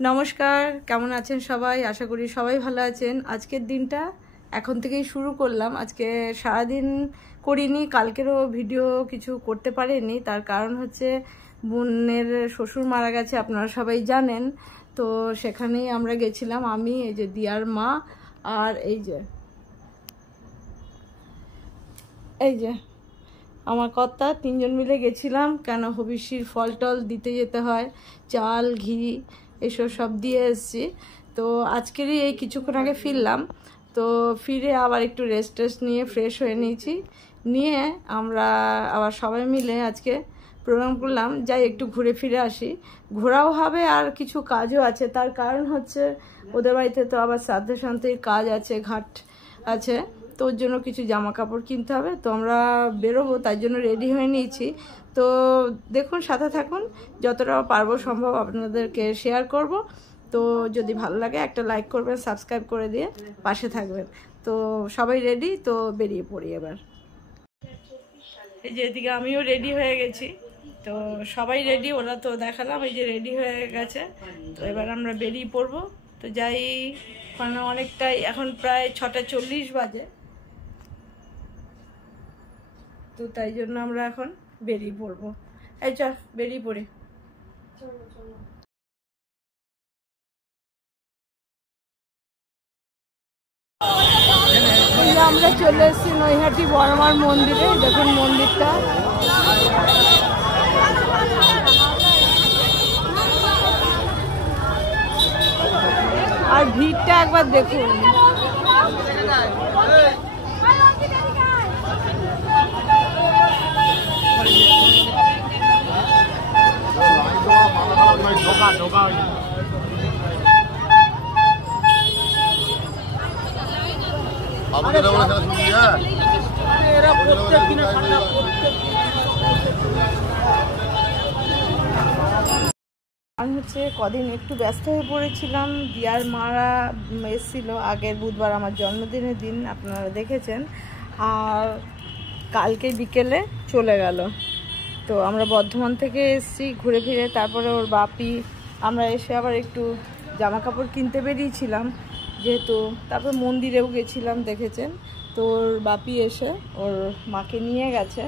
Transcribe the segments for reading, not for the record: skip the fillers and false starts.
নমস্কার, কেমন আছেন সবাই? আশা করি সবাই ভালো আছেন। আজকের দিনটা এখন থেকেই শুরু করলাম। আজকে সারাদিন করিনি, কালকেরও ভিডিও কিছু করতে পারিনি। তার কারণ হচ্ছে বোনের শ্বশুর মারা গেছে, আপনারা সবাই জানেন। তো সেখানেই আমরা গেছিলাম, আমি, এই যে দিয়ার মা, আর এই যে আমার কর্তা, তিনজন মিলে গেছিলাম। কেন হবিষ্যির ফল টল দিতে যেতে হয়, চাল ঘি এসব সব দিয়ে এসেছি। তো আজকেরই এই কিছুক্ষণ আগে ফিরলাম। তো ফিরে আবার একটু রেস্ট নিয়ে ফ্রেশ হয়ে নিয়েছি। নিয়ে আমরা আবার সবাই মিলে আজকে প্রোগ্রাম করলাম যাই একটু ঘুরে ফিরে আসি। ঘোরাও হবে আর কিছু কাজও আছে। তার কারণ হচ্ছে ওদের বাড়িতে তো আবার শ্রাদ্ধ শান্তির কাজ আছে, ঘাট আছে। তো ওর জন্য কিছু জামা কাপড় কিনতে হবে। তো আমরা বেরোবো, তার জন্য রেডি হয়ে নিয়েছি। তো দেখুন, সাথে থাকুন, যতটা পারবো সম্ভব আপনাদেরকে শেয়ার করব। তো যদি ভালো লাগে একটা লাইক করবেন, সাবস্ক্রাইব করে দিয়ে পাশে থাকবেন। তো সবাই রেডি, তো বেরিয়ে পড়ি এবার। এই যে এদিকে আমিও রেডি হয়ে গেছি। তো সবাই রেডি, ওরা তো দেখালাম, এই যে রেডি হয়ে গেছে। তো এবার আমরা বেরিয়ে পড়বো। তো যাই, মানে অনেকটাই, এখন প্রায় 6:40 বাজে। তো তাই জন্য আমরা এখন বেরিয়ে পড়বো। এই চল বেরিয়ে পড়ি। আমরা চলে এসেছি নৈহাটি বড়মার মন্দিরে। দেখুন মন্দিরটা, আর ভিড়টা একবার দেখুন। আমি হচ্ছে কদিন একটু ব্যস্ত হয়ে পড়েছিলাম। দিয়ার মারা এসেছিল আগের বুধবার, আমার জন্মদিনের দিন, আপনারা দেখেছেন। আর কালকে বিকেলে চলে গেল। তো আমরা বর্ধমান থেকে এসেছি ঘুরে ফিরে, তারপরে ওর বাপি, আমরা এসে আবার একটু জামা কাপড় কিনতে বেরিয়েছিলাম যেহেতু। তারপর মন্দিরেও গেছিলাম, দেখেছেন। তো ওর বাপি এসে ওর মাকে নিয়ে গেছে।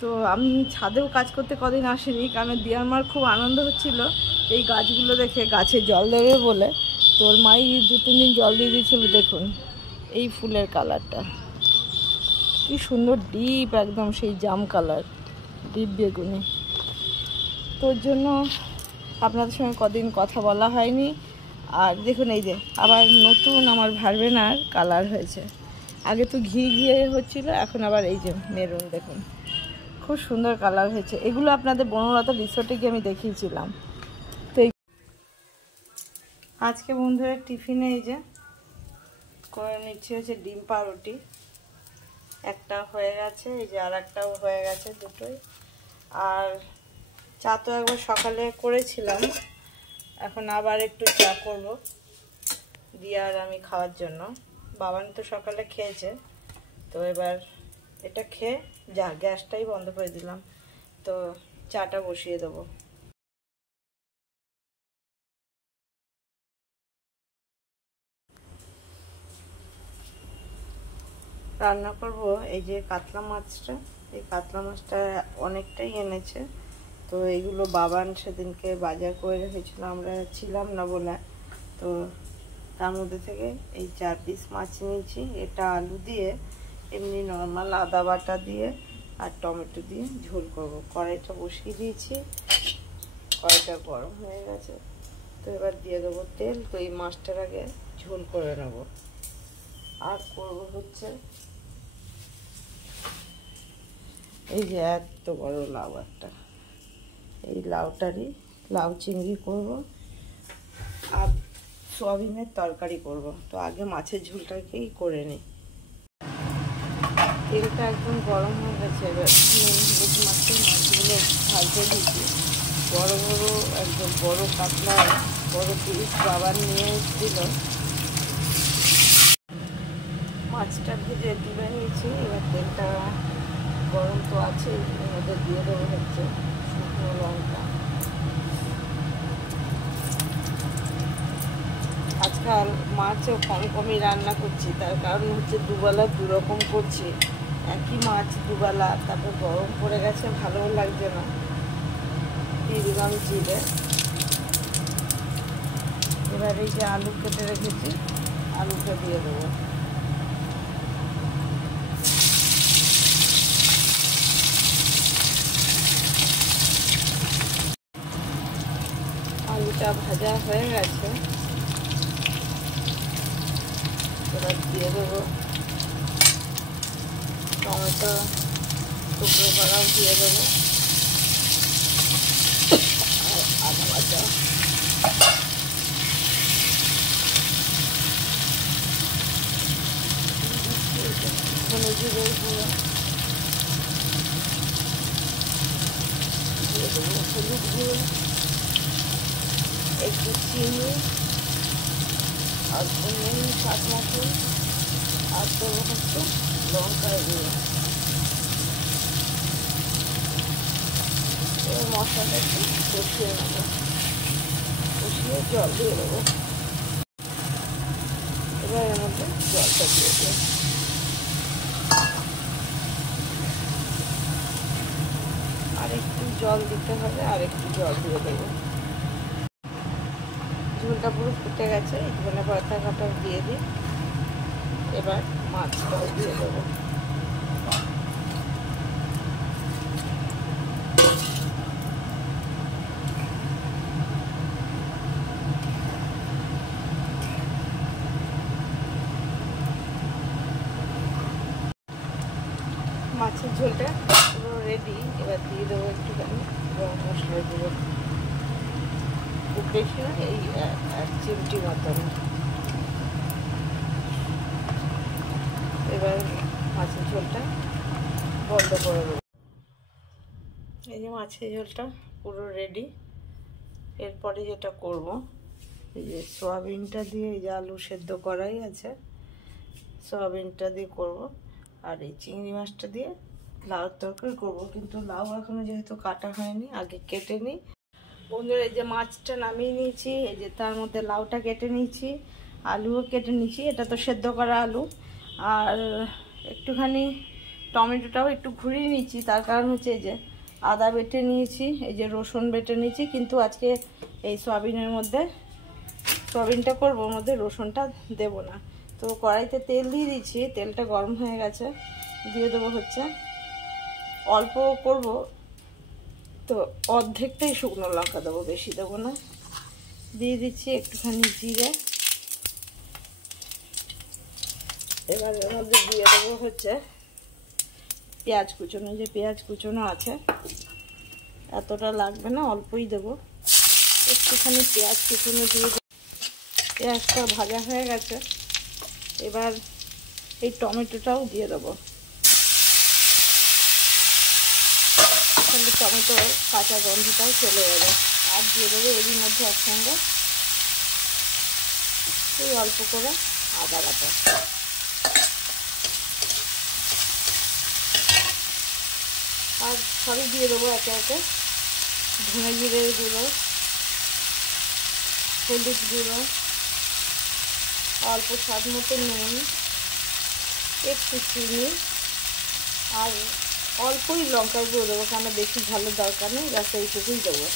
তো আমি ছাদেও কাজ করতে কদিন আসিনি, কারণ দিয়ার মার খুব আনন্দ হচ্ছিল এই গাছগুলো দেখে, গাছে জল দেবে বলে। তো ওর মাই 2-3 দিন জল দিয়ে দিয়েছিল। দেখুন এই ফুলের কালারটা কি সুন্দর, ডিপ একদম, সেই জাম কালার, ডিপ বেগুনি। তোর জন্য আপনাদের সঙ্গে কদিন কথা বলা হয়নি। আর দেখুন এই যে আবার নতুন আমার ভারবেনার কালার হয়েছে। আগে তো ঘিয়ে হচ্ছিল, এখন আবার এই যে মেরুন, দেখুন খুব সুন্দর কালার হয়েছে। এগুলো আপনাদের বনলতা রিসোর্টে গিয়ে আমি দেখিয়েছিলাম। তো আজকে বন্ধুরা টিফিনে এই যে করে নিচ্ছি হচ্ছে ডিম পাউরুটি। একটা হয়ে গেছে, এই যে আর একটাও হয়ে গেছে, দুটোই। আর চা তো একবার সকালে করেছিলাম, এখন আবার একটু চা করব দিয়া আর আমি খাওয়ার জন্য। বাবান তো সকালে খেয়েছে, তো এবার এটা খেয়ে যা গ্যাসটাই বন্ধ করে দিলাম। তো চাটা বসিয়ে দেবো। রান্না করব এই যে কাতলা মাছটা। এই কাতলা মাছটা অনেকটাই এনেছে। তো এইগুলো বাবান সেদিনকে বাজার করে রেখেছিল, আমরা ছিলাম না বলে। তো তার মধ্যে থেকে এই 4 পিস মাছ নিয়েছি। এটা আলু দিয়ে, এমনি নর্মাল আদা বাটা দিয়ে আর টমেটো দিয়ে ঝোল করব। কড়াইটা বসিয়ে দিয়েছি, কড়াইটা গরম হয়ে গেছে। তো এবার দিয়ে দেবো তেল। তো এই মাছটার আগে ঝোল করে নেব। আর করব হচ্ছে এই যে এত বড় লাউ একটা, এই লাউটারই লাউ চিংড়ি করব আর সোয়াবিনের তরকারি করব। তো আগে মাছের ঝোলটাকেই করে নিই। তেলটা একদম গরম হয়ে গেছে। এবার মাছগুলো ভাজতে দিচ্ছি। বড় বড় একদম বড় কাতলা, বড় পিস বাবার নিয়ে এসেছিল। মাছটা ভেজে তুলে নিয়েছি। এবার তেলটা গরম তো আছে, এর মধ্যে দিয়ে দেবো হচ্ছে শুকনো লঙ্কা, আজকাল মাছও কম কমই রান্না করছি, তার কারণ হচ্ছে দুবেলা দুরকম করছি। একই মাছ দুবেলা, তারপর গরম পড়ে গেছে, ভালোও লাগছে না। দিয়ে দিলাম জিরে। এবার এই যে আলু কেটে রেখেছি, আলুটা দিয়ে দেবো। আলুটা ভাজা হয়ে গেছে, এবার দিয়ে দেবো টমেটো টুকরো করাও দিয়ে দেবো, আর আদা বাটা। ধনে জিরের গুঁড়ো দিয়ে দেবো, হলুদ গুঁড়ো, একটু চিনি, আর নুন স্বাদ মতো, আর দেবো হচ্ছে লঙ্কার গুঁড়ো। এবার মশলাটা একটু কষিয়ে নেবো, কষিয়ে জল দিয়ে দেবো। এবার এর মধ্যে জলটা দিয়ে দেবো। আর একটু জল দিতে হবে, আর একটু জল দিয়ে দেবো। ঝোলটা পুরো ফুটে গেছে, এই ধনে পাতা কাটা দিয়ে দিই। এবার মাছটাও দিয়ে দেবো। মাছের ঝোলটা পুরো রেডি। এবার দিয়ে দেবো একটুখানি গরম মশলা গুঁড়ো, খুব বেশি না, এই 1 চিমটি মতন। এবার মাছের ঝোলটা বন্ধ করে দেবো। এই যে মাছের ঝোলটা পুরো রেডি। এরপরে যেটা করব, এই যে সয়াবিনটা দিয়ে, এই যে আলু সেদ্ধ করাই আছে, সয়াবিনটা দিয়ে করব। আর এই চিংড়ি মাছটা দিয়ে লাউর তরকারি করবো, কিন্তু লাউ এখনো যেহেতু কাটা হয়নি, আগে কেটে নিই। বন্ধুরা, এই যে মাছটা নামিয়ে নিয়েছি, এই যে তার মধ্যে লাউটা কেটে নিয়েছি, আলুও কেটে নিয়েছি, এটা তো সেদ্ধ করা আলু। আর একটুখানি টমেটোটাও একটু ঘুরিয়ে নিয়েছি, তার কারণ হচ্ছে এই যে আদা বেটে নিয়েছি, এই যে রসুন বেটে নিয়েছি। কিন্তু আজকে এই সয়াবিনের মধ্যে, সয়াবিনটা করবো, ওর মধ্যে রসুনটা দেব না। তো কড়াইতে তেল দিয়ে দিচ্ছি, তেলটা গরম হয়ে গেছে। দিয়ে দেবো হচ্ছে, অল্প করব তো অর্ধেকটাই শুকনো লঙ্কা দেবো, বেশি দেবো না। দিয়ে দিচ্ছি একটুখানি জিরে। এবার এর মধ্যে দিয়ে দেবো হচ্ছে পেঁয়াজ কুচনো, যে পেঁয়াজ কুচনো আছে, এতটা লাগবে না, অল্পই দেবো। একটুখানি পেঁয়াজ কুচনো দিয়ে, পেঁয়াজটা ভাজা হয়ে গেছে। এবার এই টমেটোটাও দিয়ে দেবো, তাহলে টমেটো কাঁচা গন্ধটাও চলে যাবে। আর দিয়ে দেবো এরই মধ্যে একসঙ্গে এই অল্প করে আদা বাটা। আর সবই দিয়ে দেবো একে একে। ধনে জিরের গুঁড়ো, হলুদ গুঁড়ো, অল্প স্বাদ মতো নুন, একটু চিনি, আর অল্পই লঙ্কার গুঁড়ো দেবো, কেন বেশি ঝালের দরকার নেই, ব্যাস এইটুকুই দেবো।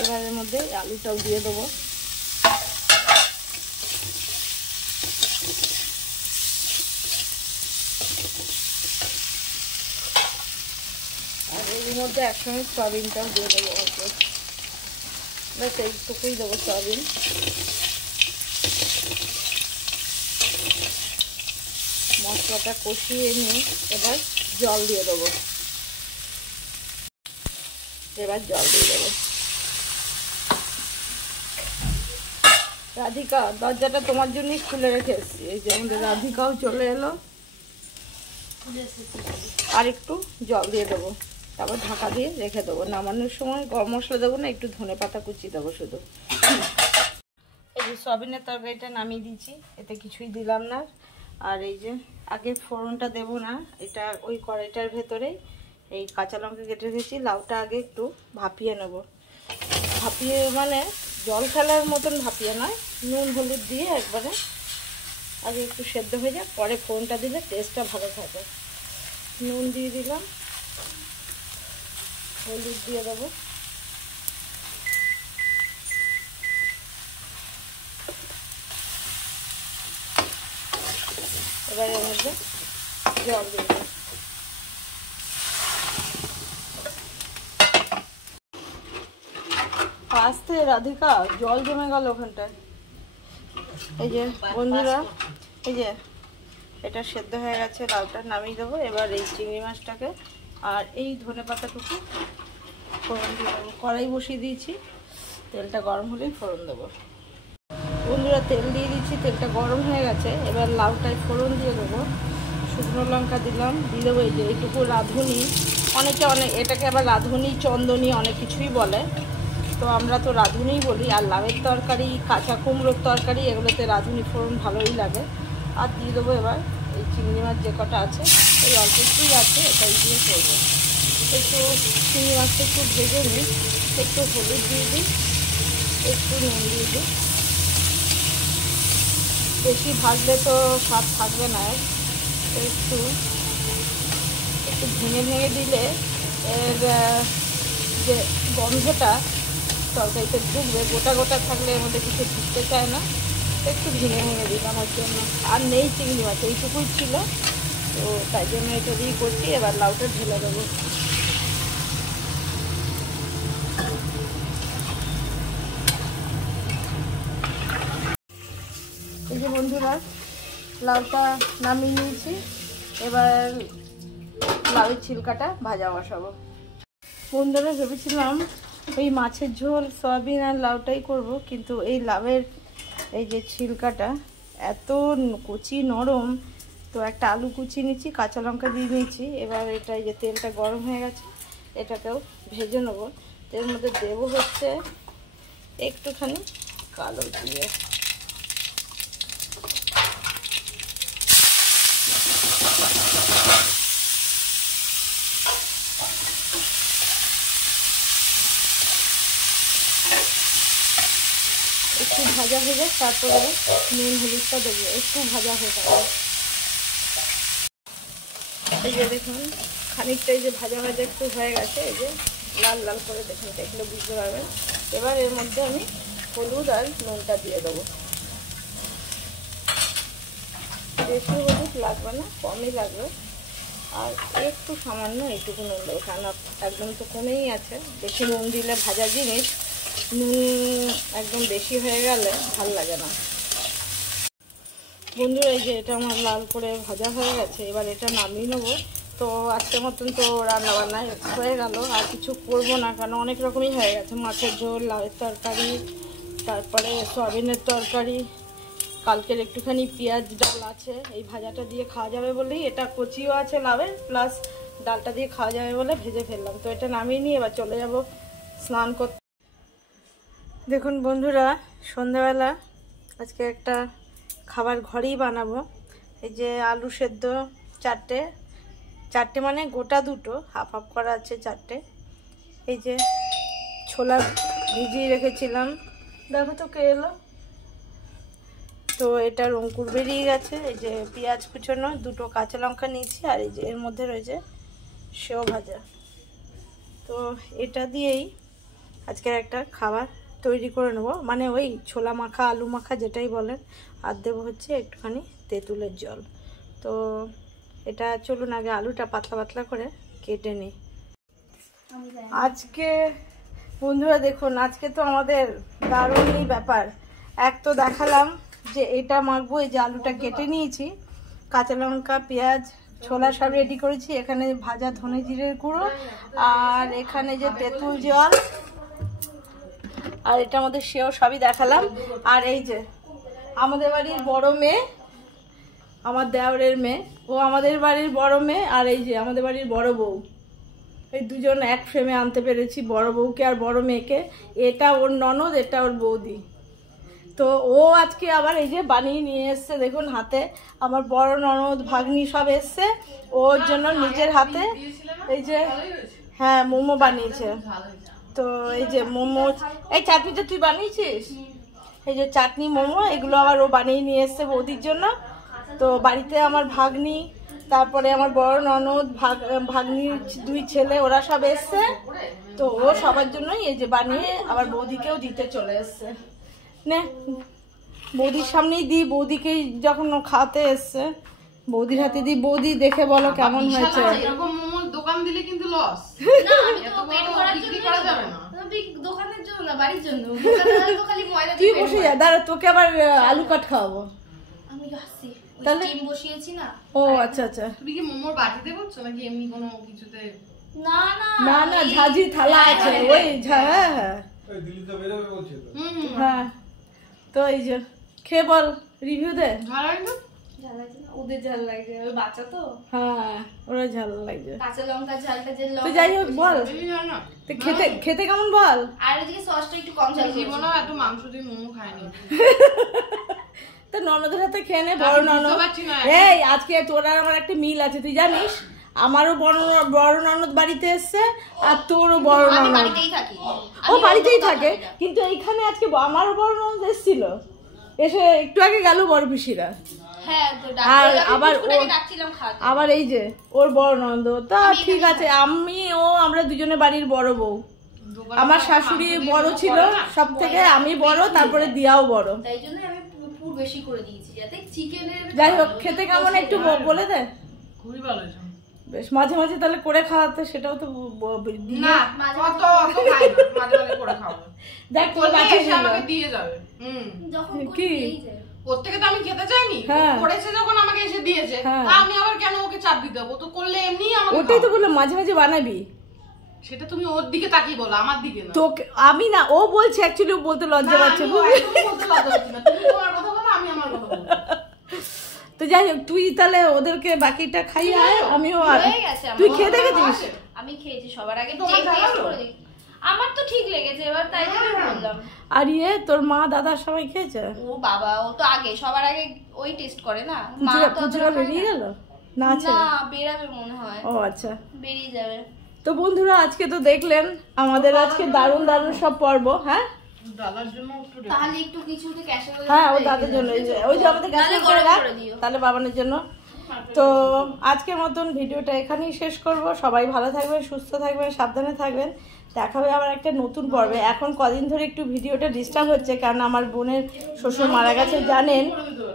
এবার এর মধ্যে আলুটাও দিয়ে দেবো। আর এর মধ্যে একসঙ্গে সয়াবিনটাও দিয়ে দেবো অল্প, ব্যাস এইটুকুই দেবো সয়াবিন। মশলাটা কষিয়ে নিয়ে এবার জল দিয়ে দেবো। এবার জল দিয়ে দেবো। রাধিকা, দরজাটা তোমার জন্যই খুলে রেখে এসেছি। এই যে আমাদের রাধিকাও চলে এলো। আর একটু জল দিয়ে দেবো, তারপর ঢাকা দিয়ে রেখে দেবো। নামানোর সময় গরম মশলা দেবো না, একটু ধনে পাতা কুচি দেবো শুধু। এই যে সয়াবিনের তরকারিটা নামিয়ে দিয়েছি, এতে কিছুই দিলাম না। আর এই যে আগে ফোড়নটা দেব না, এটা ওই কড়াইটার ভেতরেই এই কাঁচা লঙ্কা কেটে রেখেছি, লাউটা আগে একটু ভাপিয়ে নেব। ভাপিয়ে মানে জল ফেলার মতন ভাপিয়ে নয়, নুন হলুদ দিয়ে একবারে আগে একটু সেদ্ধ হয়ে যায়, পরে ফোড়নটা দিলে টেস্টটা ভালো থাকে। নুন দিয়ে দিলাম, হলুদ দিয়ে দেবো, এবার এর মধ্যে জল দিয়ে দেবো। আস্তে রাধিকা, জল জমে গেল ওখানটায়। এই যে বন্ধুরা, এই যে এটা সেদ্ধ হয়ে গেছে, লাউটা নামিয়ে দেবো। এবার এই চিংড়ি মাছটাকে আর এই ধনেপাতাটুকু ফোড়ন দিয়ে দেবো। কড়াই বসিয়ে দিয়েছি, তেলটা গরম হলেই ফোড়ন দেবো। বন্ধুরা তেল দিয়ে দিচ্ছি, তেলটা গরম হয়ে গেছে। এবার লাউটায় ফোড়ন দিয়ে দেবো, শুকনো লঙ্কা দিলাম, দিয়ে দেবো এই যে এইটুকু রাঁধুনি। অনেকে এটাকে আবার রাঁধুনি, চন্দনী অনেক কিছুই বলে, তো আমরা তো রাঁধুনিই বলি। আর লাউয়ের তরকারি, কাঁচা কুমড়োর তরকারি, এগুলোতে রাঁধুনি ফোড়ন ভালোই লাগে। আর দিয়ে দেবো এবার এই চিংড়ি মাছ যে কটা আছে, এই অল্প একটুই আছে, এটাই দিয়ে করবো। একটু চিংড়ি মাছটা একটু ভেজে নিই, একটু হলুদ দিয়ে দিই, একটু নুন দিয়ে দিই। বেশি ভাজলে তো স্বাদ থাকবে না, একটু একটু ভেঙে ভেঙে দিলে এর যে গন্ধটা তরকারিতে ঢুকবে। গোটা গোটা থাকলে এর মধ্যে কিছু ঢুকতে চায় না, একটু ভেঙে ভেঙে দিলাম ওর জন্য। আর নেই চিংড়ি মাছ, এইটুকুই ছিল, তো তাই জন্য এটা দিয়েই করছি। এবার লাউটা ঢেলে দেবো। এই যে বন্ধুরা লাউটা নামিয়ে নিয়েছি, এবার লাউয়ের ছিলকাটা ভাজা বসাবো। বন্ধুরা ভেবেছিলাম ওই মাছের ঝোল, সয়াবিন আর লাউটাই করব, কিন্তু এই লাউয়ের এই যে ছিলকাটা এত কচি নরম, তো একটা আলু কুচি নিচ্ছি, কাঁচা লঙ্কা দিয়ে নিয়েছি। এবার এটা এই যে তেলটা গরম হয়ে গেছে, এটাকেও ভেজে নেবো। এর মধ্যে দেবো হচ্ছে একটুখানি কালো জিরে, একটু ভাজা হয়ে যায়, তারপরে নুন হলুদটা দেবো, একটু ভাজা হয়ে যাবে। এই যে দেখুন খানিকটা এই যে ভাজা ভাজা একটু হয়ে গেছে, এই যে লাল লাল করে দেখুন, দেখলে বুঝতে পারবেন। এবার এর মধ্যে আমি হলুদ আর নুনটা দিয়ে দেবো। বেশি হলুদ লাগবে না, কমই লাগবে। আর একটু সামান্য এইটুকু নুন দেবো, কেন একদম তো কমেই আছে। বেশি নুন দিলে ভাজা জিনিস নুন একদম বেশি হয়ে গেলে ভাল লাগে না। বন্ধুরা এই যে এটা আমার লাল করে ভাজা হয়ে গেছে, এবার এটা নামিয়ে নেবো। তো আজকের মতন তো রান্নাবান্না হয়ে গেল, আর কিছু করবো না, কারণ অনেক রকমই হয়ে গেছে। মাছের ঝোল, লাউয়ের তরকারি, তারপরে সয়াবিনের তরকারি, কালকের একটুখানি পেঁয়াজ ডাল আছে, এই ভাজাটা দিয়ে খাওয়া যাবে বলেই, এটা কচিও আছে লাউয়ের, প্লাস ডালটা দিয়ে খাওয়া যাবে বলে ভেজে ফেললাম। তো এটা নামিয়ে নিয়ে এবার চলে যাব স্নান করতে। দেখুন বন্ধুরা, সন্ধ্যাবেলা আজকে একটা খাবার ঘরেই বানাবো। এই যে আলু সেদ্ধ চারটে মানে গোটা দুটো, হাফ হাফ করা আছে চারটে। এই যে ছোলা ভিজিয়ে রেখেছিলাম, দেখো তো কে এলো। তো এটার অঙ্কুর বেরিয়ে গেছে। এই যে পেঁয়াজ কুচোনো, দুটো কাঁচা লঙ্কা নিয়েছি, আর এই যে এর মধ্যে রয়েছে সেও ভাজা। তো এটা দিয়েই আজকের একটা খাবার তৈরি করে নেব, মানে ওই ছোলা মাখা, আলু মাখা যেটাই বলেন। আর দেবো হচ্ছে একটুখানি তেঁতুলের জল। তো এটা চলুন আগে আলুটা পাতলা পাতলা করে কেটে নিই। আজকে বন্ধুরা দেখুন, আজকে তো আমাদের দারুণই ব্যাপার। এক তো দেখালাম যে এটা মাখবো, এই যে আলুটা কেটে নিয়েছি, কাঁচা লঙ্কা, পেঁয়াজ, ছোলা সব রেডি করেছি। এখানে ভাজা ধনে জিরের গুঁড়ো, আর এখানে যে তেঁতুল জল, আর এটার মধ্যে সেও সবই দেখালাম। আর এই যে আমাদের বাড়ির বড় মেয়ে, আমার দেওরের মেয়ে, ও আমাদের বাড়ির বড় মেয়ে, আর এই যে আমাদের বাড়ির বড় বউ, এই দুজন এক ফ্রেমে আনতে পেরেছি, বড় বউকে আর বড় মেয়েকে। এটা ওর ননদ, এটা ওর বৌদি। তো ও আজকে আবার এই যে বানিয়ে নিয়ে এসছে, দেখুন হাতে। আমার বড় ননদ ভাগ্নি সব এসছে, ওর জন্য নিজের হাতে এই যে হ্যাঁ মোমো বানিয়েছে। তো এই যে মোমো, এই চাটনিটা তুই বানিয়েছিস? এই যে চাটনি মোমো এগুলো আবার ও বানিয়ে নিয়ে এসছে বৌদির জন্য। তো বাড়িতে আমার ভাগ্নি, তারপরে আমার বড় ননদ, ভাগ্নির 2 ছেলে, ওরা সব এসছে। তো ও সবার জন্যই এই যে বানিয়ে আবার বৌদিকেও দিতে চলে এসছে। নে বৌদির সামনেই দিই, বৌদিকেই যখন ও খাওয়াতে এসছে বৌদির হাতে দিই। বৌদি দেখে বলো কেমন হয়েছে। এরকম মোমোর দোকান দিলে কিন্তু লস। না আমি তো পেট ভরার জন্য করা যাবে না, দোকানের জন্য না, বাড়ির জন্য। দোকানে তো খালি ময়দা দিয়ে। তুই বসে যা, দাঁড়া তোকে আবার আলু কাট খাওয়াবো। আমি আসছি, তাহলে স্টিম বসিয়েছি না। ও আচ্ছা আচ্ছা। তুমি কি মোমোর বাটিতে করছো নাকি এমনি কোনো কিছুতে? না না না না, ঝাঁঝি থালা আছে ওই হ্যাঁ হ্যাঁ ওই দিল্লি তো বেরোবে বলছে তো। হ্যাঁ। তো এই যে খেয়ে বল, রিভিউ দে। ঝাল লাগবে? ঝাল লাগছে না, ওদের ঝাল লাগছে, ওই বাচ্চা তো। হ্যাঁ ওরা ঝাল লাগছে। কাঁচা লঙ্কা ঝালটা যে তো লঙ্কা। যাই হোক বল, বেশি ঝাল না। তো খেতে কেমন বল। আর এদিকে সসটা একটু কম ঝাল করেছি। জীবনেও এত মাংস দিয়ে মোমো খাইনি। তো ননদের হাতে খেয়ে নে, বড় ননদ। বুঝতে পারছি না। এই আজকে তোর আর আমার একটা মিল আছে, তুই জানিস। আমারও বড় ননদ বাড়িতে এসছে, আর তোরও বড় আমি ননদ। বাড়িতেই থাকি। ও বাড়িতেই থাকে, কিন্তু এইখানে আজকে আমারও বড় ননদ এসেছিল, এসে একটু আগে গেল বড় পিসিরা। হ্যাঁ তো আর ডাক্তার আবার ডাকছিলাম খাওয়াতে। আবার এই যে ওর বড় ননদ, তা ঠিক আছে। আমরা দুজনে বাড়ির বড় বউ। আমার শাশুড়ি বড় ছিল সব থেকে, আমি বড়, তারপরে দিয়াও বড়। তাই জন্য আমি পুর বেশি করে দিয়েছি যাতে চিকেনের। যাই হোক খেতে কেমন একটু বলে দে। খুবই ভালো হয়েছে। বেশ মাঝে মাঝে তাহলে করে খাওয়াতে, সেটাও তো না অত খাই না, মাঝে মাঝে করে খাবো। দেখ তোর বললে কাছে এসে আমাকে দিয়ে যাবে। যখন কি? প্রত্যেকে তো আমি খেতে চাইনি, করেছে যখন আমাকে এসে দিয়েছে, তা আমি আবার কেন ওকে চাপ দিতে হবো? তো করলে এমনিই আমাকে। ওটাই তো বললাম মাঝে মাঝে বানাবি। সেটা তুমি ওর দিকে তাকিয়ে বলো, আমার দিকে না। তোকে আমি না, ও বলছে অ্যাকচুয়ালি বলতে লজ্জা পাচ্ছে। তুমি তোমার কথা বলো, আমি আমার কথা বলবো। তো যাই হোক তুই তাহলে ওদেরকে বাকিটা খাইয়ে আয়, আমিও। হয়ে গেছে আমার। তুই খেয়ে দেখেছিস? আমি খেয়েছি সবার আগে, টেস্ট করে দেখি। আমার তো ঠিক লেগেছে এবার, তাই জন্য বললাম। আর তোর মা দাদা সবাই খেয়েছে? ও বাবা, ও তো আগে সবার আগে ওই টেস্ট করে না। মা তো পুজোরা বেরিয়ে গেল না? আছে না, বেরাবে মনে হয়। ও আচ্ছা, বেরিয়ে যাবে। তো বন্ধুরা আজকে তো দেখলেন আমাদের আজকে দারুণ দারুণ সব পর্ব। হ্যাঁ দাদার জন্য একটু তাহলে একটু কিছুতে ক্যাশে। হ্যাঁ ও দাদার জন্য, ওই যে আমাদের কাছে তাহলে বাবানের জন্য। তো আজকের মতন ভিডিওটা এখানেই শেষ করব। সবাই ভালো থাকবেন, সুস্থ থাকবেন, সাবধানে থাকবেন। দেখা হবে আবার একটা নতুন পর্বে। এখন কদিন ধরে একটু ভিডিওটা ডিস্টার্ব হচ্ছে, কারণ আমার বোনের শ্বশুর মারা গেছে জানেন,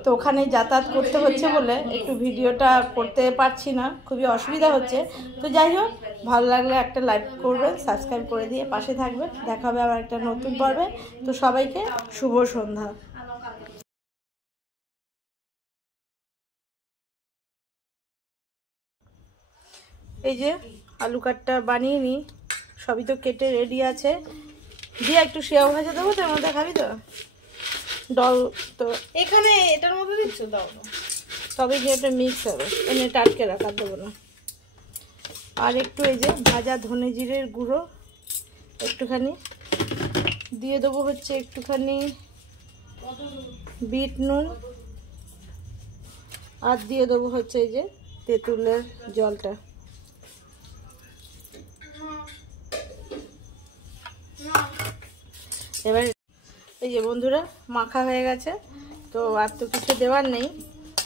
তো ওখানে যাতায়াত করতে হচ্ছে বলে একটু ভিডিওটা করতে পারছি না, খুবই অসুবিধা হচ্ছে। তো যাই হোক, ভালো লাগলে একটা লাইক করবেন, সাবস্ক্রাইব করে দিয়ে পাশে থাকবেন। দেখা হবে আবার একটা নতুন পর্বে। তো সবাইকে শুভ সন্ধ্যা। এই যে আলু কাটটা বানিয়ে নিই, সবই তো কেটে রেডি আছে। দিয়ে একটু সেও ভাজা দেবো, তার মধ্যে খাবি তো ডল। তো এখানে এটার মধ্যে দিচ্ছ, দাও তবে গিয়ে একটা মিক্স হবে, এনে টাটকে রাখা দেবো না। আর একটু এই যে ভাজা ধনে জিরের গুঁড়ো একটুখানি দিয়ে দেবো, হচ্ছে একটুখানি বিট নুন, আর দিয়ে দেবো হচ্ছে এই যে তেঁতুলের জলটা। এবার এই যে বন্ধুরা মাখা হয়ে গেছে, তো আর তো কিছু দেওয়ার নেই।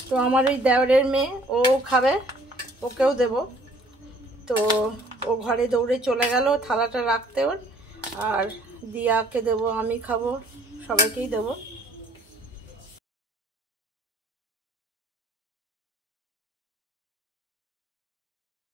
তো আমার ওই দেওরের মেয়ে, ও খাবে, ওকেও দেব। তো ও ঘরে দৌড়ে চলে গেল থালাটা রাখতে ওর, আর দিয়াকে দেবো, আমি খাবো, সবাইকেই দেবো।